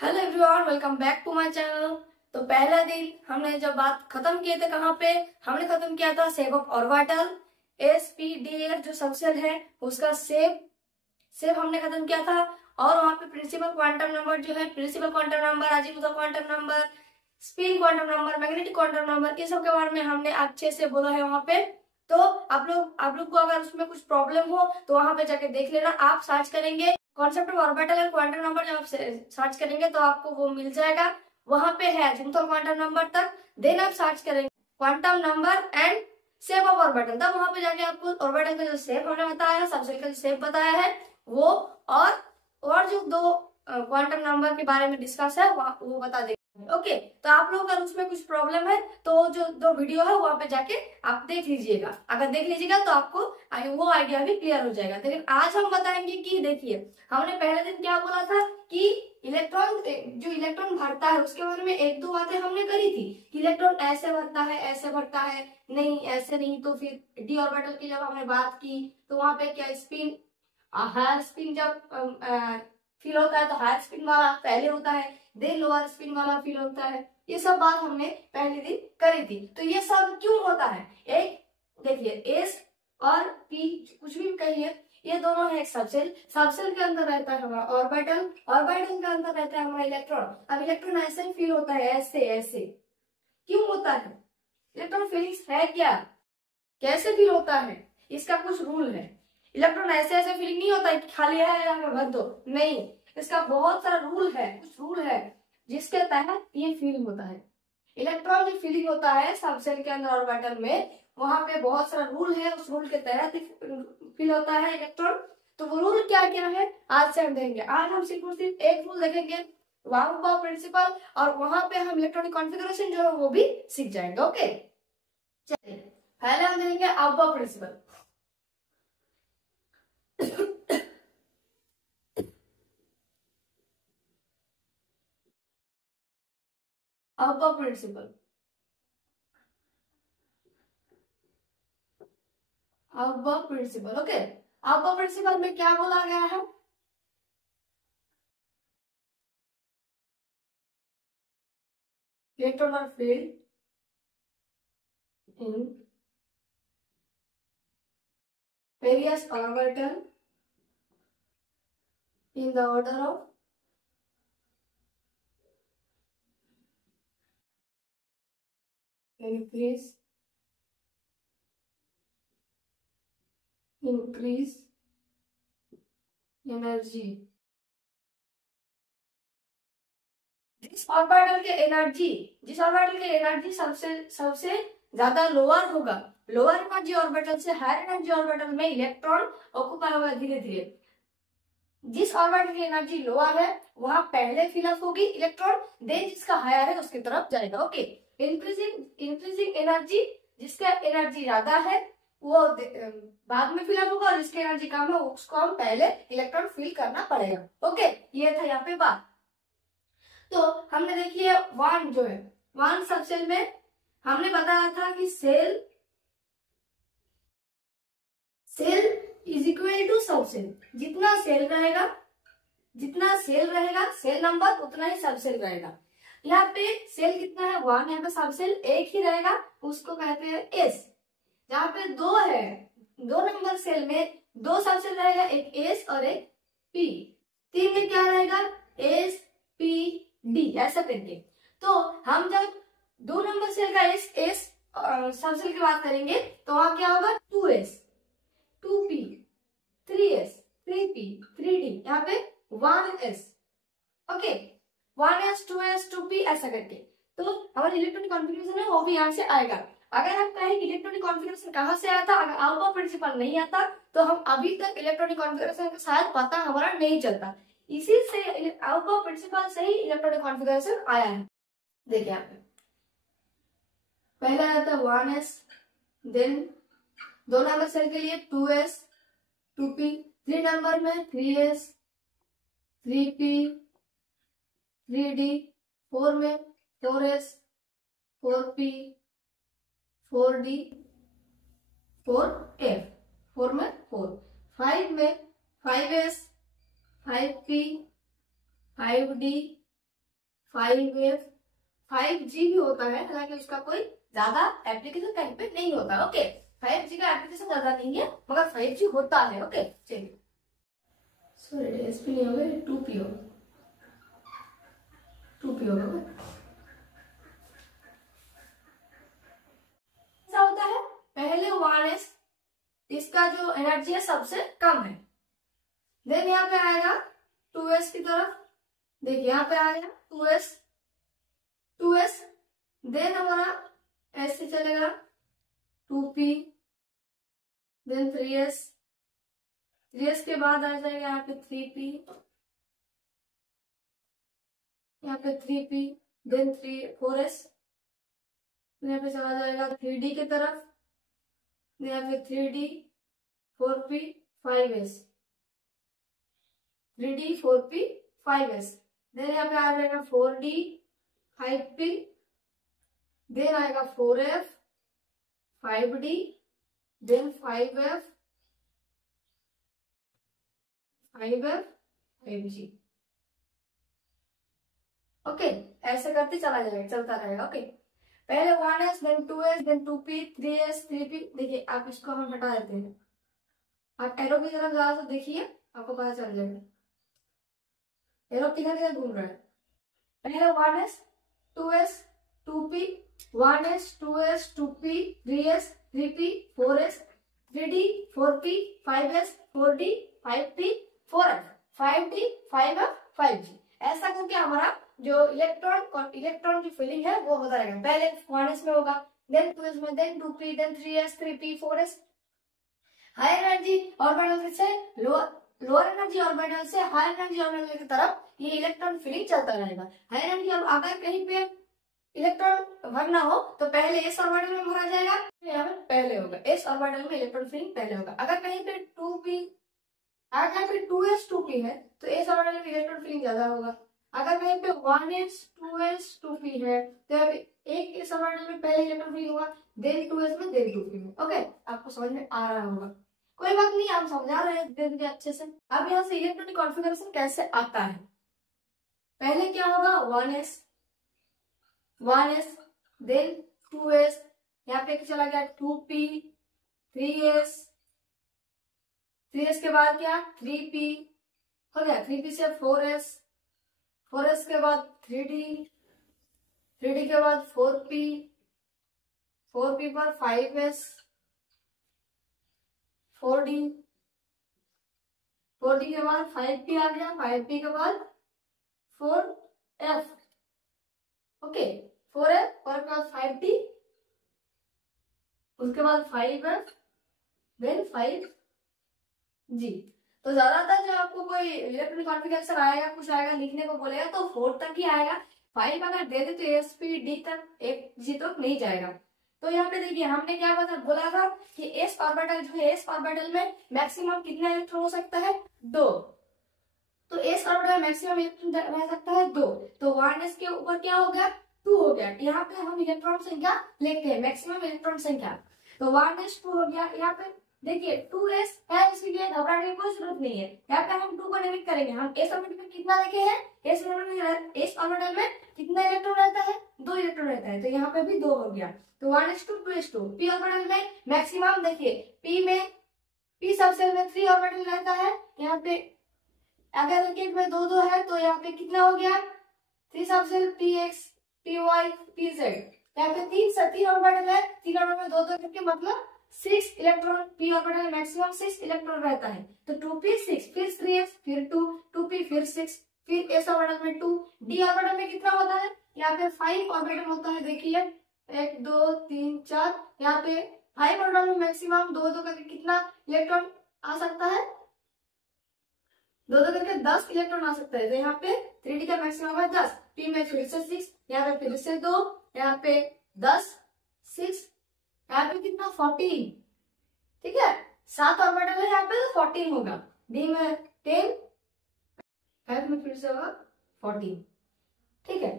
Hello everyone, welcome back to my channel. तो पहला दिन हमने जब बात खत्म किए थे, कहाँ पे हमने खत्म किया था? शेप ऑफ ऑर्बिटल एसपीडीएफ जो सबसेल है उसका शेप हमने खत्म किया था। और वहां पे प्रिंसिपल क्वांटम नंबर जो है, principal quantum number, azimuthal quantum number, spin quantum number, magnetic quantum number, ये सब के बारे में हमने अच्छे से बोला है वहां पे। तो आप लोग को अगर उसमें कुछ प्रॉब्लम हो तो वहां पे जाके देख लेना। आप सर्च करेंगे concept of orbital and quantum number, जब आप सर्च करेंगे तो आपको वो मिल जाएगा। वहां पे है अजीमुथल क्वांटम नंबर तक। देन आप सर्च करेंगे quantum number and shape of orbital, तब वहां पे जाके आपको ऑर्बिटल का जो शेप हमने बताया है, सबसेल का जो शेप बताया है वो, और जो दो क्वांटम नंबर के बारे में डिस्कस है वो बता देंगे। ओके, तो आप लोग अगर उसमें कुछ प्रॉब्लम है तो जो दो वीडियो है वहां पे जाके आप देख लीजिएगा। अगर देख लीजिएगा तो आपको वो आइडिया भी क्लियर हो जाएगा। लेकिन आज हम बताएंगे कि देखिए, हमने पहले दिन क्या बोला था कि इलेक्ट्रॉन भरता है उसके बारे में एक दो बातें हमने करी थी कि इलेक्ट्रॉन ऐसे भरता है, ऐसे भरता है, नहीं ऐसे नहीं। तो फिर डी ऑर्बिटल की जब हमने बात की तो वहां पे क्या स्पिन, हायर स्पिन जब फील होता है तो हायर स्पिन वाला पहले होता है, देन लोअर स्पिन वाला फील होता है। ये सब बात हमने पहले दिन करी थी। तो ये सब क्यों होता है? एक देखिए, एस और पी कुछ भी कहिए, ये दोनों है एक सबसेल। सबसेल के अंदर रहता है हमारा ऑर्बिटल, ऑर्बिटल के अंदर रहता है हमारा इलेक्ट्रॉन। अब इलेक्ट्रॉन ऐसे ही फील होता है, ऐसे ऐसे क्यों होता है? इलेक्ट्रॉन फीलिंग्स है क्या? कैसे फील होता है? इसका कुछ रूल है। इलेक्ट्रॉन ऐसे ऐसे फीलिंग नहीं होता है कि खाली है हमें भर दो, नहीं। इसका बहुत सारा रूल है, कुछ रूल है जिसके तहत ये फीलिंग होता है। इलेक्ट्रॉन जो फीलिंग होता है सबसेल के अंदर ऑर्बिटल में, वहां पे बहुत सारा रूल है, उस रूल के तहत फील होता है इलेक्ट्रॉन। तो वो रूल क्या क्या है आज से हम देखेंगे। आज हम सिर्फ और सिर्फ एक रूल देखेंगे, वाहूबा प्रिंसिपल, और वहां पे हम इलेक्ट्रॉनिक कॉन्फ़िगरेशन जो है वो भी सीख जाएंगे। ओके, चलिए पहले हम देखेंगे वाहूबा प्रिंसिपल। वाहूबा प्रिंसिपल, वाहूबा प्रिंसिपल। ओके, वाहूबा प्रिंसिपल में क्या बोला गया है? Electron are filled in various orbital in the order of increase energy। जिस ऑर्बिटल के एनर्जी सबसे सबसे ज्यादा लोअर होगा, लोअर एनर्जी ऑर्बिटल से हायर एनर्जी ऑर्बिटल में इलेक्ट्रॉन ऑक्युपाई होगा धीरे धीरे। जिस ऑर्बिटल की एनर्जी लोअर है वहां पहले फिलअप होगी इलेक्ट्रॉन, देन जिसका हायर है उसकी तरफ जाएगा। ओके, इंक्रीजिंग एनर्जी, जिसका एनर्जी ज्यादा है वो बाद में फिलअप होगा, और जिसकी एनर्जी कम है उसको हम पहले इलेक्ट्रॉन फिल करना पड़ेगा। ओके, ये था यहाँ पे बात। तो हमने देखिए वन जो है, वन सबसेल में हमने बताया था कि cell is equal to subcell. जितना सेल रहेगा सेल नंबर उतना ही सबसेल रहेगा। यहाँ पे सेल कितना है? वन। यहाँ पे सबसेल एक ही रहेगा, उसको कहते हैं एस। जहाँ पे दो है, दो नंबर सेल में दो सबसेल रहेगा, एक एस और एक पी। तीन में क्या रहेगा? एस पी डी, ऐसा करके। तो हम जब दो नंबर सेल का एस सबसेल की बात करेंगे तो वहां क्या होगा? 2s 2p 3s 3p 3d, यहाँ पे 1s। Okay, 1s 2s 2p ऐसा करके। तो हमारा इलेक्ट्रॉनिक कॉन्फ़िगरेशन है वो भी यहाँ से आएगा। अगर हम कहें कि इलेक्ट्रॉनिक कॉन्फ़िगरेशन कहाँ से आता, अगर वाहूबा प्रिंसिपल नहीं आता तो हम अभी तक इलेक्ट्रॉनिक कॉन्फ़िगरेशन का शायद पता हमारा नहीं चलता। इसी से वाहूबा प्रिंसिपल से ही इलेक्ट्रॉनिक कॉन्फ़िगरेशन आया है। देखिए यहाँ पे पहला आता है 1s, देन दो नंबर सेल के लिए 2s 2p, 3 नंबर में 3s 3p 3d, 4 में 4s 4p 4d 4f, 4 में 4, 5 में 5s 5p 5d 5F 5G भी होता है, हालांकि उसका कोई ज्यादा एप्लीकेशन कहीं पे नहीं होता। ओके, 5G का एप्लीकेशन ज्यादा नहीं है, मगर 5G होता है। ओके चलिए, सॉरी एसपी नहीं होगा, 2P होगा, 2P होगा। ऐसा होता है, पहले 1s, इसका जो एनर्जी है सबसे कम है। देन यहाँ पे आएगा 2s की तरफ, देखिए यहाँ पे आएगा 2s, देन हमारा ऐसे चलेगा 2p, देन 3s के बाद आ जाएगा यहाँ पे 3p, यहाँ पे 3p, देन 4s, यहाँ पे चला जाएगा 3d की तरफ, यहाँ पे 3d, 4p, 5s, 3d, 4p, 5s, then यहाँ पे आ जाएगा 4d, 5p, देन आएगा 4f, 5d, then 5f, 5g। Okay, ऐसे करते चला जाएगा, चलता रहेगा। ओके, पहले 1s, then 2s, then 2p, 3s, 3p। देखिए आप इसको हम हटा देते हैं, आप एरो की तरफ ज्यादा तो देखिए, आपको पता चल जाएगा एरो किधर किधर घूम रहा है। पहले 1s, 2s, 2p, 1s, 2s, 2p, 3s, 3p, 4s, 3d, 4p, 5s, 4d, 5p, 4f, 5d, 5f, 5g। ऐसा करके हमारा जो इलेक्ट्रॉन की फिलिंग है वो होता रहेगा। पहले 1s में होगा, देन 2s में, then 2p, then 3s, 3p, 4s। High energy orbital से लोअर एनर्जी ऑर्बिटल से हाई एनर्जी ऑर्बिटल की तरफ ये इलेक्ट्रॉन फिलिंग चलता रहेगा। हाई एनर्जी, अगर कहीं पे इलेक्ट्रॉन भरना हो तो पहले एस ऑर्बिटल में भरा जाएगा, यहाँ पे पहले होगा एस ऑर्बिटल में इलेक्ट्रॉन फिलिंग पहले होगा। अगर कहीं पे 2p, अगर कहीं पे 2s 2p है तो एस ऑर्बिटल में इलेक्ट्रॉन फिलिंग ज्यादा होगा। अगर कहीं पे 1s 2s 2p है तो एक एस ऑर्बिटल में पहले इलेक्ट्रॉन फिलिंग होगा, देन 2s में, देन 2p में। ओके, आपको समझ में आ रहा होगा, कोई बात नहीं, आप समझा रहे हैं धीरे धीरे अच्छे से। अब यहाँ से इलेक्ट्रॉनिक कॉन्फ़िगरेशन कैसे आता है, पहले क्या होगा 1s, देन 2s, यहाँ पे चला गया 2p, 3s के बाद क्या 3p हो गया, 3p से 4s, 4s के बाद 3d, 3d के बाद 4p, 4p पर 5s, 4d, 4d के बाद 5p आ गया, 5p के बाद 4f। ओके, 4f और के बाद 5d, उसके बाद 5f, देन 5g। तो ज्यादातर जो आपको कोई इलेक्ट्रॉनिक कॉन्फ़िगरेशन आएगा, कुछ आएगा लिखने को बोलेगा तो 4 तक ही आएगा। 5 अगर दे दे तो ASP-D तक, 1G तक नहीं जाएगा। तो यहाँ पे देखिए हमने क्या बोला था कि एस ऑर्बिटल जो है, एस ऑर्बिटल में मैक्सिमम कितना इलेक्ट्रॉन हो सकता है 2। तो एस ऑर्बिटल में मैक्सिमम इलेक्ट्रॉन रह सकता है 2। तो 1s के ऊपर क्या हो गया 2 हो गया। यहाँ पे हम इलेक्ट्रॉन संख्या लिखते हैं, मैक्सिमम इलेक्ट्रॉन संख्या। तो 1s 2 हो गया। यहाँ पे देखिए 2s है, इसलिए घबराने की कोई जरूरत नहीं है। यहाँ पे हम 2 को निमिट करेंगे। हम एस ऑर्बिटल में कितना देखे हैं, एस ऑर्बिटल में कितना इलेक्ट्रॉन रहता है 2 इलेक्ट्रॉन रहता है, तो यहाँ पे भी 2 हो गया। तो 1s2 2s2। पी ऑर्बिटल में मैक्सिमम देखिए पी सबसेल में 3 ऑर्बिटल रहता है। यहाँ पे अगर एक में 2 है तो यहाँ पे कितना हो गया 3 सबसेल px py pz। यहाँ पे 3 ऑर्बिटल है, 3 ऑर्बिटल में 2 करके मतलब 6 इलेक्ट्रॉन। पी ऑर्बिटल में मैक्सिमम 6 इलेक्ट्रॉन रहता है। तो 2p 6, फिर 3s, फिर 2, 2p, फिर 6, फिर s ऑर्बिटल में 2। d ऑर्बिटल में कितना होता है, यहाँ पे 5 ऑर्बिटल होता है। देखिए 1 2 3 4, यहाँ पे 5 ऑर्बिटल में मैक्सिमम 2 करके कितना इलेक्ट्रॉन आ सकता है, 2 करके 10 इलेक्ट्रॉन आ सकता है। तो यहाँ पे 3d का मैक्सिमम है 10। p में फिर से 6, यहाँ पे फिर से 2, यहाँ पे 10, 6, यहाँ पे कितना 14। ठीक है, 7 ऑर्बिटल है यहाँ पे तो 14 होगा। d में 10, 5 में फिर से होगा 14। ठीक है,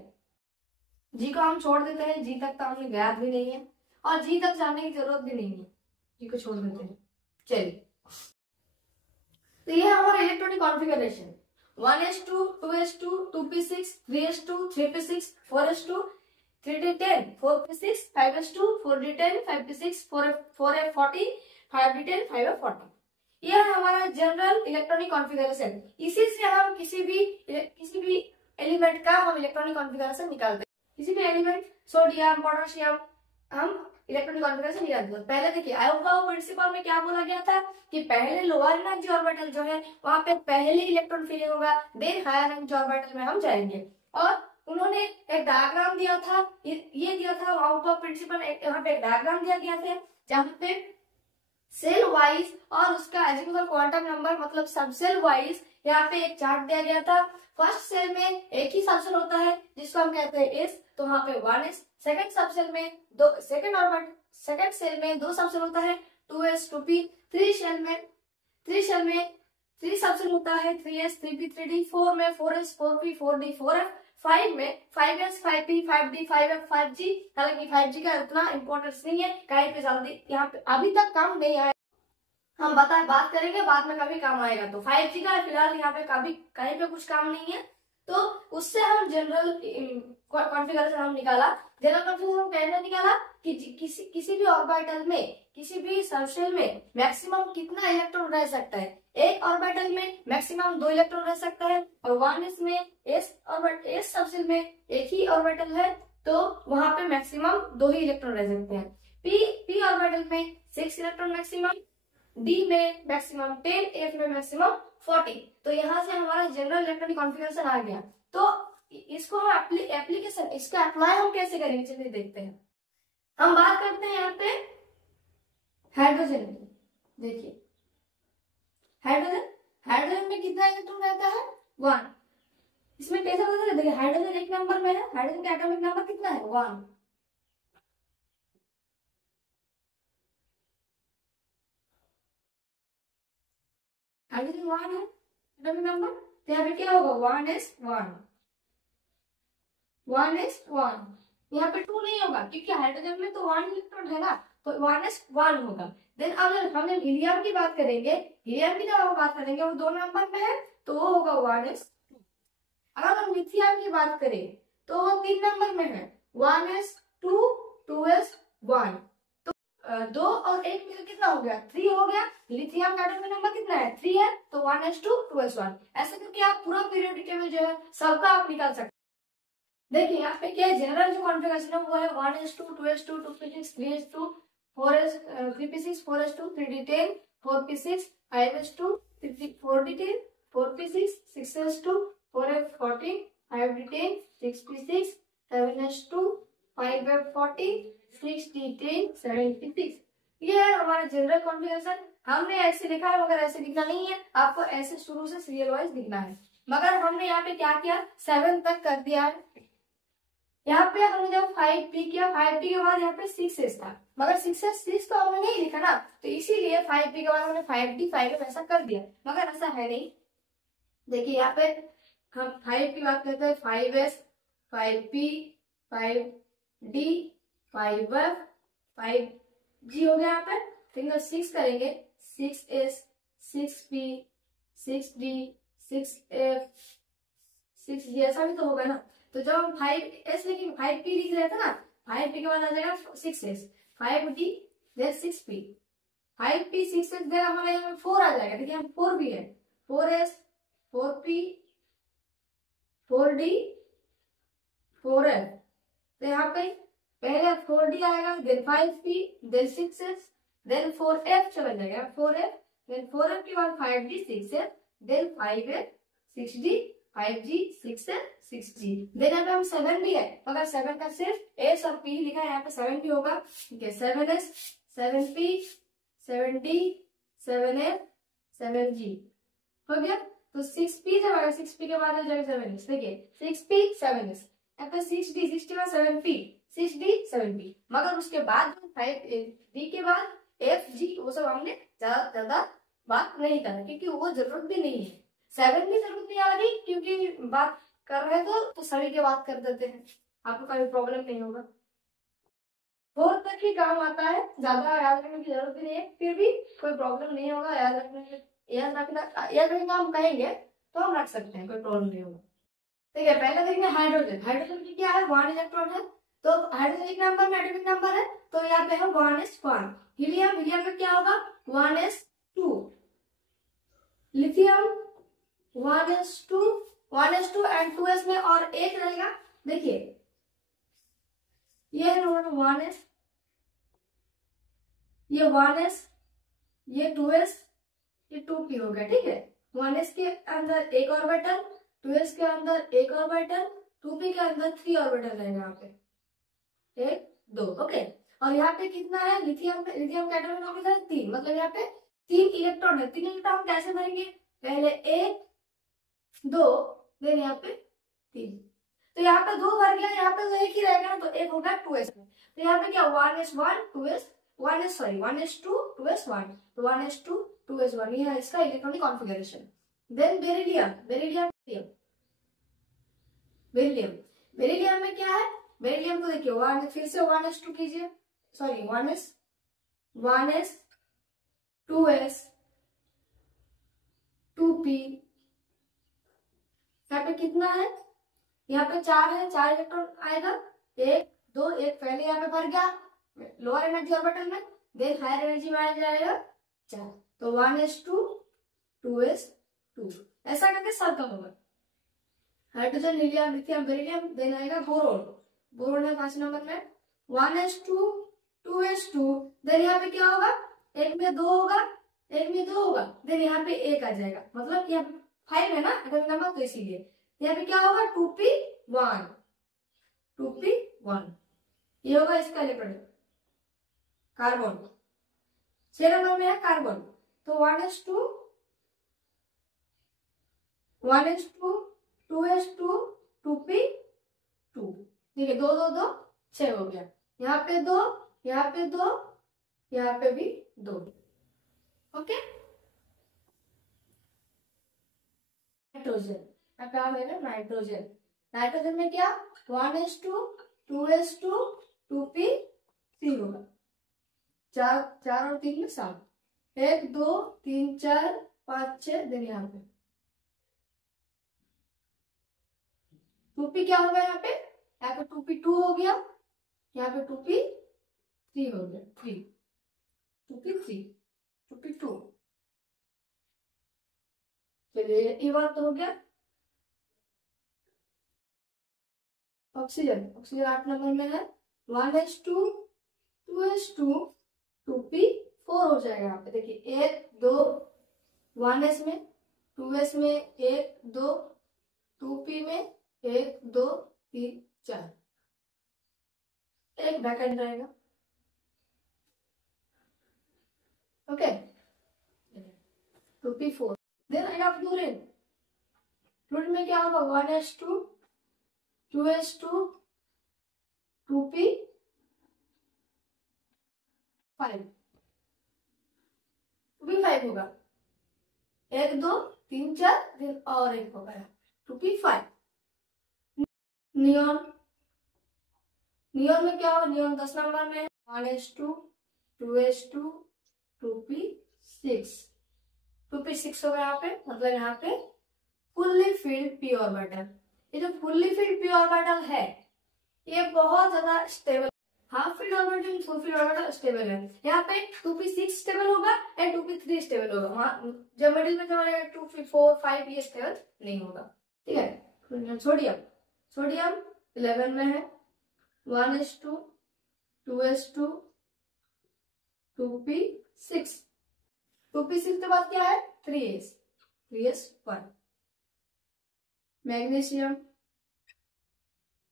g को हम छोड़ देते हैं, g तक तो हमने ज्ञात भी नहीं है और g तक जाने की जरूरत भी नहीं है, g को छोड़ देते हैं। चलिए, तो ये हमारा electronic configuration. 1s2, 2s2, 2p6, 3s2, 3p6, 4s2, 3d10, 4p6, 5s2, 4d10, 5p6, 4f40, 5d10, 5f40। यह है हमारा जनरल इलेक्ट्रॉनिक कॉन्फ़िगरेशन। इसी से हम किसी भी एलिमेंट का हम इलेक्ट्रॉनिक कॉन्फ़िगरेशन निकालते हैं। किसी भी एलिमेंट सोडियम, पोटेशियम, हम इलेक्ट्रॉनिक कॉन्फ़िगरेशन निकालते हैं। पहले देखिए आयोवा प्रिंसिपल में क्या बोला गया था कि पहले लोअर एनर्जी ऑर्बिटल जो है वहां पे पहले इलेक्ट्रॉन फिलिंग होगा, देन हायर एनर्जी ऑर्बिटल में हम जाएंगे। और उन्होंने एक डायग्राम दिया था, ये दिया था आयोवा प्रिंसिपल। यहाँ पे एक डायग्राम दिया गया था जहाँ पे सेल वाइज और उसका एजिमुथल क्वांटम नंबर मतलब सब सेल वाइज यहाँ पे एक चार्ट दिया गया था। फर्स्ट सेल में एक ही सबसेल होता है जिसको हम कहते हैं एस, तो वहां पे 1s। सेकंड सबसेल में सेकंड सेल में 2 सबसेल होता है 2s 2p। थ्री सेल में 3 सबसेल होता है 3s 3p 3d। 4 में 4s 4p 4d 4f। 5 में 5s 5p 5d 5f 5g। हालांकि 5g का उतना इंपॉर्टेंस नहीं है, कहीं पे जल्दी यहाँ पे अभी तक काम नहीं आया, हम बात करेंगे बाद में कभी काम आएगा। तो 5G का फिलहाल यहाँ पे कभी कहीं पे कुछ काम नहीं है। तो उससे हम जनरल कॉन्फ़िगरेशन हम निकाला। जनरल कॉन्फ़िगरेशन कैसे निकाला कि किसी भी ऑर्बिटल में, किसी भी सबसेल में मैक्सिमम कितना इलेक्ट्रॉन रह सकता है। एक ऑर्बिटल में मैक्सिमम 2 इलेक्ट्रॉन रह सकता है और 1s में एस सबसेल में एक ही ऑर्बिटल है तो वहां पे मैक्सिमम 2 ही इलेक्ट्रॉन रह सकते हैं। पी ऑर्बिटल में 6 इलेक्ट्रॉन मैक्सिमम, डी में मैक्सिमम 10, एफ में मैक्सिमम 40। तो यहाँ से हमारा जनरल इलेक्ट्रॉनिक कॉन्फ़िगरेशन आ गया। तो इसको हम एप्लीकेशन इसका अप्लाई हम कैसे करेंगे चलिए देखते हैं। हम बात करते हैं यहाँ पे हाइड्रोजन की। देखिए हाइड्रोजन में कितना इलेक्ट्रॉन रहता है 1। इसमें कैसे पता चला, देखिए हाइड्रोजन एक नंबर में है, हाइड्रोजन का एटॉमिक नंबर कितना है 1। हाइड्रोजन 1 है एटॉमिक नंबर, तो यहाँ पे क्या होगा 1s1। यहाँ पे 2 नहीं होगा क्योंकि हाइड्रोजन में तो 1 इलेक्ट्रॉन है ना, तो 1s1 होगा। देन अगर हम हीलियम की बात करेंगे, हीलियम की जब बात करेंगे वो 2 नंबर में है तो वो होगा 1s2। अगर हम लिथियम की बात करें तो वो 3 नंबर में है 1s2 2s1। तो 2 और 1 मिलकर कितना हो गया 3 हो गया। लिथियम का एटॉमिक नंबर कितना है 3 है तो 1s2 2s1। ऐसे करके आप पूरा पीरियोडिक टेबल जो है सबका आप निकाल सकते हैं। देखिए यहाँ पे क्या है जनरल जो कॉन्फ़िगरेशन है वो है 1s2 2s2 2p6 3s2 4s 3p6 4s2 3d10 4p6 5s2 4d10 4p6 6s2 4f40 5d10 6p6 7s2 5f40 6d10 7p6। ये है हमारा जनरल कॉन्फ़िगरेशन। हमने ऐसे लिखा है मगर ऐसे लिखना नहीं है, आपको ऐसे शुरू से सीरियल वाइज लिखना है। मगर हमने यहाँ पे क्या किया 7 तक कर दिया है। यहाँ पे हमने जब 5p किया 5p के बाद यहाँ पे 6s था, मगर 6s तो हमने नहीं लिखा ना, तो इसीलिए 5p के बाद हमने 5d 5f ऐसा कर दिया, मगर ऐसा है नहीं। देखिए यहाँ पे हम 5 की बात करते हैं 5s 5p 5d 5f 5g हो गया यहाँ पे। फिर 6 करेंगे 6s 6p 6d 6f 6g ऐसा भी तो होगा ना। तो जब हम 5s लेकिन 5p लिख रहे थे ना, 5p के बाद आ जाएगा 6s 5d then 6p 5p 6s then हमारे यहाँ 4 आ जाएगा। देखिए हम 4 भी है 4s 4p 4d 4f। तो यहाँ पे पहले 4d आएगा then 5p then 6s then 4f चला जाएगा 4f देन 4f के बाद 5d 6f then 5f 6d 5g 6f 6g। Then यहाँ पे हम 7 भी है मगर 7 का सिर्फ s और p लिखा है, यहाँ पे 7 भी होगा। ठीक है 7s 7p 7d 7f 7g हो गया। तो 6p जब आएगा 6p के बाद आ जाएगा 7s। देखिए 6p 7s यहाँ पे 6d 6d के बाद 7p 6d 7p, मगर उसके बाद 5d के बाद fg वो सब हमने ज्यादा बात नहीं करा क्योंकि वो जरूरत भी नहीं है। 7 की जरूरत नहीं आ रही क्योंकि बात कर रहे तो सभी के बात कर देते हैं, आपको कोई प्रॉब्लम नहीं होगा। 4 तक ही काम आता है, ज्यादा याद रखने की जरूरत नहीं है, फिर भी कोई प्रॉब्लम नहीं होगा। याद रखने का हम कहेंगे तो हम रख सकते हैं, कोई प्रॉब्लम नहीं होगा। ठीक है, पहले देखेंगे हाइड्रोजन। हाइड्रोजन की क्या है, 1 इलेक्ट्रॉन है, तो हाइड्रोजन एक नंबर में एटॉमिक नंबर है, तो यहाँ पे है 1s1। हीलियम, हीलियम में क्या होगा 1s2। Lithium 1s2, 1s2 and 2s में और एक रहेगा। देखिए ये है 1s, ये 1s, ये 2s, ये 2p हो गया। ठीक है, 1s के अंदर एक ऑर्बिटल, 2s के अंदर एक ऑर्बिटल, 2p के अंदर 3 ऑर्बिटल रहेगा यहाँ पे, 1 2। ओके, और यहाँ पे कितना है लिथियम में, लिथियम का एटॉमिक नंबर है 3, मतलब यहाँ पे 3 इलेक्ट्रॉन है। 3 इलेक्ट्रॉन कैसे भरेंगे, पहले 1 2 देन यहाँ पे 3, तो यहाँ पे 2 भर गया, यहाँ पे तो एक ही रहेगा ना, तो एक होगा 2s में। तो यहाँ पे क्या 1s1 2s 1s sorry 1s2 2s1, तो 1s2 2s1 ये है इसका electronic configuration. Then beryllium, beryllium beryllium beryllium में क्या है, बेरिलियम को देखिए 1 फिर से 1s2 कीजिए, सॉरी 1s 2s 2p, यहाँ पे कितना है, यहाँ पे 4 है, 4 इलेक्ट्रॉन आएगा, 1 2 1 पहले यहाँ पे भर गया लोअर एनर्जी ऑर्बिटल में, देन हायर एनर्जी में आ जाएगा 4, तो 1s2 2s2 ऐसा करके सर्कल होगा। Hydrogen, helium, lithium, beryllium, then आएगा बोरोन। बोरोन है 5 नंबर में 1s2 2s2, देन यहाँ पे क्या होगा, एक में 2 होगा, एक में 2 होगा, देन यहाँ पे 1 आ जाएगा, मतलब यहाँ 5 है ना एटॉमिक नंबर, तो इसीलिए यहाँ पे क्या होगा 2p1 2p1, ये होगा इसका इलेक्ट्रॉन। कार्बन 6 नंबर में है कार्बन, तो 1s2 2s2 2p2, ठीक है 2 2 2 6 हो गया, यहाँ पे 2 यहाँ पे 2 यहाँ पे भी 2। ओके, नाइट्रोजन, क्या होगा नाइट्रोजन। नाइट्रोजन में क्या 1s2 2s2 2p3 होगा, 4 और 3 में 7, 1 2 3 4 5 6, देन यहाँ पे 2p क्या होगा, यहाँ पे 2p2 हो गया, यहाँ पे 2p3 हो गया, 3 2p3 2p2। चलिए ये बात तो हो गया। ऑक्सीजन, ऑक्सीजन 8 नंबर में है 1s2 2s2 2p4 हो जाएगा। यहाँ पे देखिए 1 2 1s में, 2s में 1 2, 2p में 1 2 3 4, एक वैकेंट रहेगा। ओके, 2p4, देन आएगा फ्लोरीन। फ्लोरीन में क्या होगा 1s2 2s2 2p5, 2p5 होगा, 1 2 3 4, देन और एक होगा 2p5। नियॉन, नियॉन में क्या होगा, नियॉन 10 नंबर में 1s2 2s2 2p6, 2p6 होगा यहाँ पे, मतलब यहाँ पे फुल्ली फिल्ड पी ऑर्बिटल। ये जो फुल्ली फिल्ड पी ऑर्बिटल है ये बहुत ज्यादा stable, half filled orbital full filled orbital stable है। यहाँ पे 2p6 स्टेबल होगा एंड 2p3 स्टेबल होगा, हाँ जब मिडिल में जो 2p4 5 ये स्टेबल नहीं होगा। ठीक है, सोडियम, सोडियम 11 में है 1s2 2s2 2p6, 2p6 के बाद क्या है 3s1। Magnesium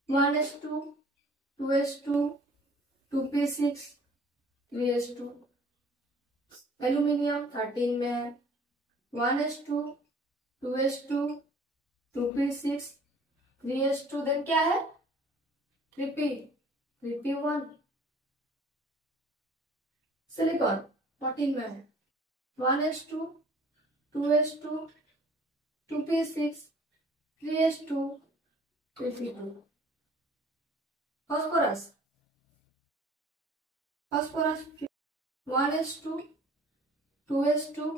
1s2 2s2 2p6 3s2। Aluminium 13 में है 1s2 2s2 2p6 3s2, then क्या है 3p1। सिलिकॉन 14 में है 1s2 2s2 2p6 3s2 3p2। Phosphorus, phosphorus 1s2 2s2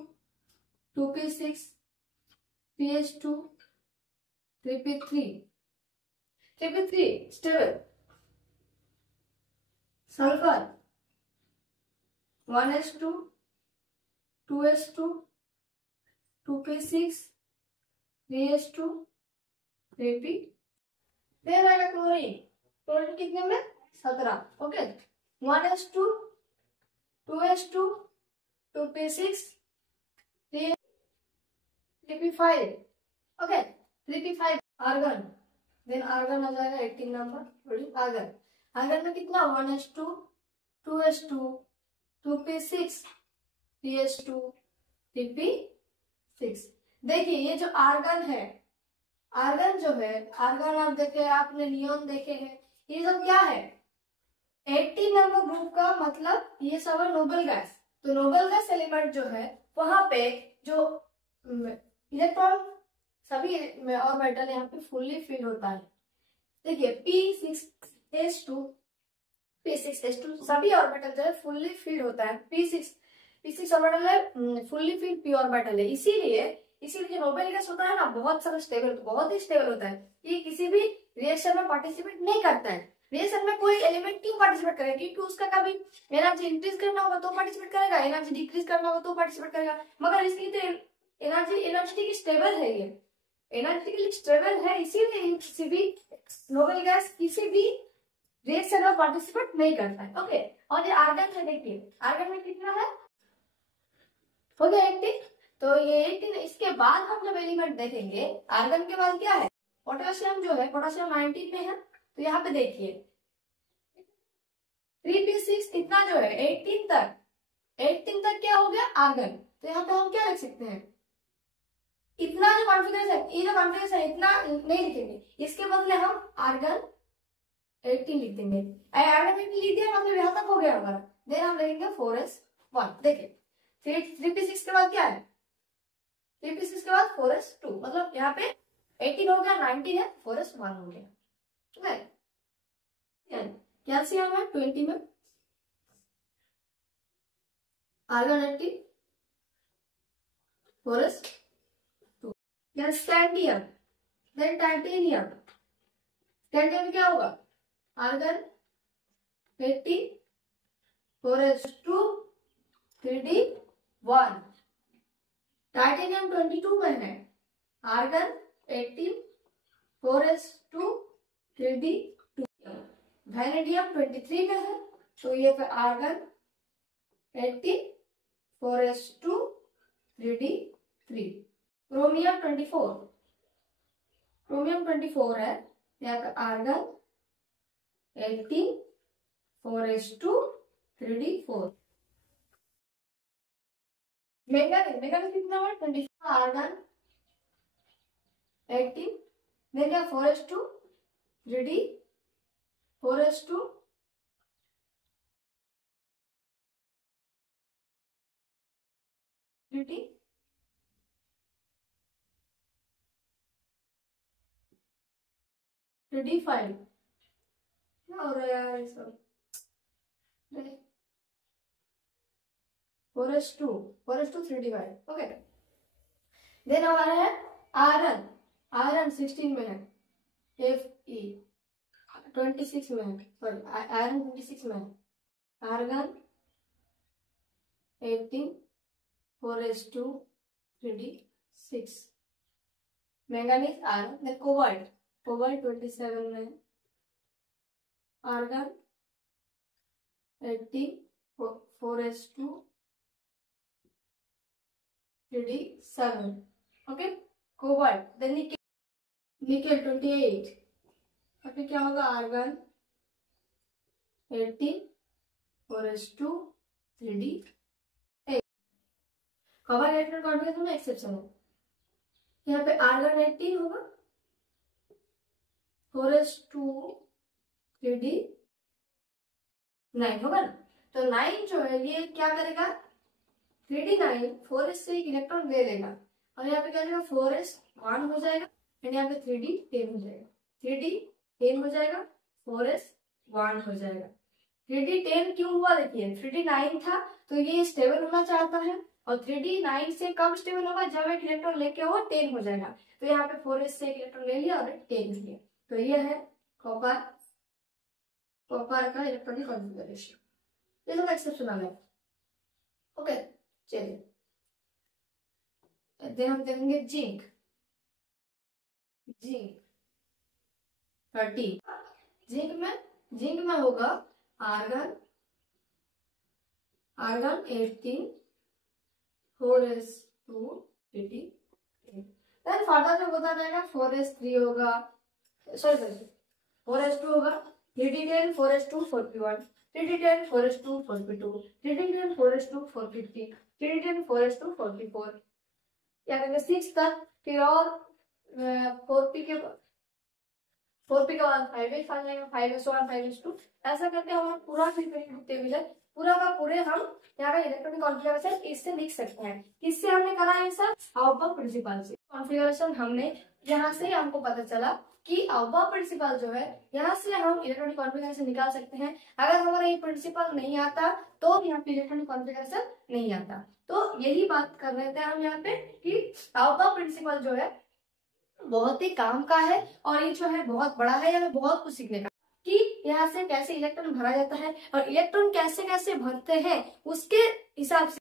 2p6 3s2 3p3 3p3 stable. Sulphur 1s2 2s2 2p6 3s2 3p। फिर आएगा chlorine. Chlorine कितने में 17। Okay 1s2 2s2 2p6 3p5। Okay 3p5 argon. Then argon आ जाएगा 18 number. Argon argon में कितना 1s2 2s2 2p6 3s2 3p6। देखिए ये जो आर्गन है, आर्गन जो है, आर्गन आप देखे, आपने नियॉन देखे हैं, ये सब क्या है 18 नंबर ग्रुप का, मतलब ये सब है नोबल गैस। तो नोबल गैस एलिमेंट जो है वहां पे जो इलेक्ट्रॉन सभी ऑर्बिटल यहाँ पे फुल्ली फिल होता है। देखिए p6s2 p6s2 सभी ऑर्बिटल जो है फुल्ली फिल होता है। p6 ऑर्बिटल है फुल्ली फिल p ऑर्बिटल है। इसीलिए जो नोबेल गैस होता है ना बहुत सारा स्टेबल, बहुत ही स्टेबल होता है। ये किसी भी रिएक्शन में पार्टिसिपेट नहीं करता है। रिएक्शन में कोई एलिमेंट क्यों पार्टिसिपेट करेगा? क्योंकि उसका कभी एनर्जी इंक्रीज करना होगा तो पार्टिसिपेट करेगा, एनर्जी डिक्रीज करना होगा तो पार्टिसिपेट करेगा। मगर इसकी तो एनर्जेटिक स्टेबल है, ये एनर्जेटिकली स्टेबल है, इसीलिए किसी भी नोबेल गैस किसी भी रिएक्शन में पार्टिसिपेट नहीं करता है। ओके और ये आर्गन है, देखिए आर्गन में कितना है हो गया 18। तो ये 18। इसके बाद हम जब एलिमेंट देखेंगे आर्गन के बाद क्या है पोटेशियम जो है, पोटेशियम 19 में है। तो यहाँ पे देखिए 3p6 इतना जो है 18 तक क्या हो गया आर्गन। तो यहाँ पे हम क्या लिख सकते हैं, इतना जो कॉन्फ़िगरेशन, ये जो कॉन्फ़िगरेशन इतना नहीं लिखेंगे, इसके बदले हम आर्गन 18 लिख देंगे। आर्गन 18 लिख दिया मतलब यहाँ तक हो गया हमारा। देन हम लिखेंगे 4s1। देखिए 3p6 के बाद क्या है, 3p6 के बाद 4s2, मतलब यहाँ पे 18 हो गया, 19 है, 4s1 हो गया। ठीक है कैल्शियम है 20 में, argon 18 4s2। Scandium, then titanium. Scandium क्या होगा आर्गन 18 4s2 3d1। टाइटेनियम 22 में है, आर्गन 18 4s2 3d2। वैनेडियम 23 में है, तो ये फिर आर्गन 18 4s2 3d3। क्रोमियम 24 है, यहाँ पे आर्गन 18 4s2 3d4। मैंगनीज कितना हुआ 24, आर्गन 18, देन क्या 4s2 3d 4s2 3d 3d5। क्या हो रहा है यार ये सब। 4s2 3d5। ओके देन हमारा है आयरन 16 में है, Fe 26 में है, सॉरी आयरन 26 में है, argon 18 4s2 3d6। Manganese iron, then cobalt 27 में है, argon 18 4s2 3d7। Okay cobalt. Then nickel 28, फिर क्या होगा argon 18 4s2 3d8। Copper electron configuration में एक्सेप्शन है, यहाँ पे आर्गन 18 होगा 4s2 3d9 होगा ना। तो 9 जो है ये क्या करेगा 3d9 4s से एक इलेक्ट्रॉन ले लेगा, और यहाँ पे क्या जाएगा 4s1 हो जाएगा, एंड यहाँ पे 3d10 हो जाएगा, 3d10 हो जाएगा, 4s1 हो जाएगा। 3d10 क्यों हुआ, देखिए 3d9 था तो ये स्टेबल होना चाहता है, और 3D9 से कब स्टेबल होगा, जब एक इलेक्ट्रॉन लेके वो 10 हो जाएगा। तो यहाँ पे 4s से एक इलेक्ट्रॉन ले लिया और 10 लिया। तो ये है कॉपर का इलेक्ट्रॉनिक कॉन्फ़िगरेशन, ये लोग एक्सेप्शनल है। ओके चलिए हम देखेंगे जिंक 30। जिंक में होगा argon 18 4s2 3d। Then further जो होता रहेगा 4s3 होगा, सॉरी 4s2 होगा, 3d10 4s2 4p1, 3d10 4s2 4p2, 3d10 4s2 4p3, 3d10 4s2 4p4, या कहेंगे 6 तक। फिर और 4p के बाद 5s आ जाएगा, 5s1 5s2, ऐसा करके हम पूरा पीरियोडिक टेबल है पूरा का पूरे हम यहाँ का इलेक्ट्रॉनिक कॉन्फ़िगरेशन इससे लिख सकते हैं। किससे हमने करा है सर, आउटवर्क प्रिंसिपल से। कॉन्फ़िगरेशन हमने यहाँ से हमको पता चला कि आउटवर्क प्रिंसिपल जो है यहाँ से हम इलेक्ट्रॉनिक कॉन्फ़िगरेशन निकाल सकते हैं। अगर हमारा ये प्रिंसिपल नहीं आता तो यहाँ पे इलेक्ट्रॉनिक कॉन्फ़िगरेशन नहीं आता। तो यही बात कर रहे थे हम यहाँ पे कि आउटवर्क प्रिंसिपल जो है बहुत ही काम का है और ये जो है बहुत बड़ा है, हमें बहुत कुछ सीखने का कि यहाँ से कैसे इलेक्ट्रॉन भरा जाता है और इलेक्ट्रॉन कैसे कैसे भरते हैं, उसके हिसाब से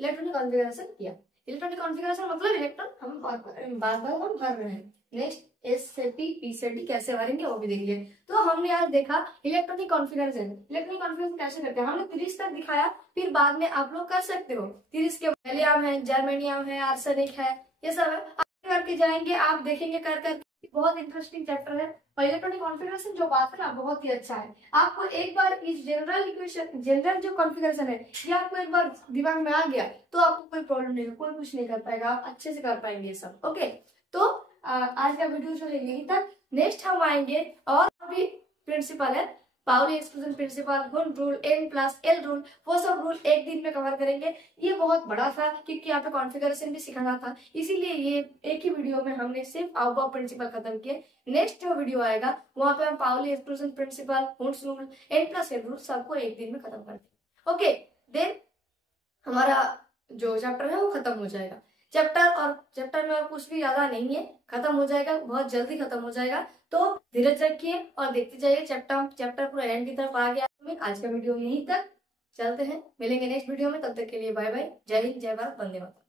इलेक्ट्रॉनिक कॉन्फ़िगरेशन किया। इलेक्ट्रॉनिक कॉन्फ़िगरेशन मतलब इलेक्ट्रॉन हम बार बार हम भर रहे हैं। नेक्स्ट S से P, P से D कैसे भरेंगे वो भी देखिए। तो हमने आज देखा इलेक्ट्रॉनिक कॉन्फ़िगरेशन कैसे करते हैं, हमने 30 तक दिखाया, फिर बाद में आप लोग कर सकते हो। 30 के गैलियम है, जर्मेनियम है, आर्सेनिक है, ये सब है, आगे करके जाएंगे आप देखेंगे कर बहुत इंटरेस्टिंग चैप्टर है। और इलेक्ट्रॉनिक कॉन्फ़िगरेशन जो बात है ना बहुत ही अच्छा है। आपको एक बार इस जनरल जो कॉन्फ़िगरेशन है ये आपको एक बार दिमाग में आ गया तो आपको कोई प्रॉब्लम नहीं है, कोई कुछ नहीं कर पाएगा, आप अच्छे से कर पाएंगे सब। ओके तो आज का वीडियो जो है यही तक। नेक्स्ट हम आएंगे और भी प्रिंसिपल है, Pauli exclusion principle, Hund rule, N+L rule, वो सब रूल एक दिन में कवर करेंगे। ये बहुत बड़ा था क्योंकि यहाँ पे कॉन्फ़िगरेशन भी सिखाना था, इसीलिए ये एक ही वीडियो में हमने सिर्फ आउटवर्क प्रिंसिपल खत्म किए। नेक्स्ट जो वीडियो आएगा वहां पे हम Pauli exclusion principle, Hund's rule, N+L rule सबको एक दिन में खत्म करते हैं। ओके देन हमारा जो चैप्टर है वो खत्म हो जाएगा। चैप्टर में और कुछ भी ज्यादा नहीं है, खत्म हो जाएगा, बहुत जल्दी खत्म हो जाएगा। तो धीरज रखिए और देखते जाइए, चैप्टर पूरा एंड की तरफ आ गया। आज का वीडियो यहीं तक, चलते हैं, मिलेंगे नेक्स्ट वीडियो में, तब तक के लिए बाय बाय, जय हिंद, जय भारत, वंदे मातरम।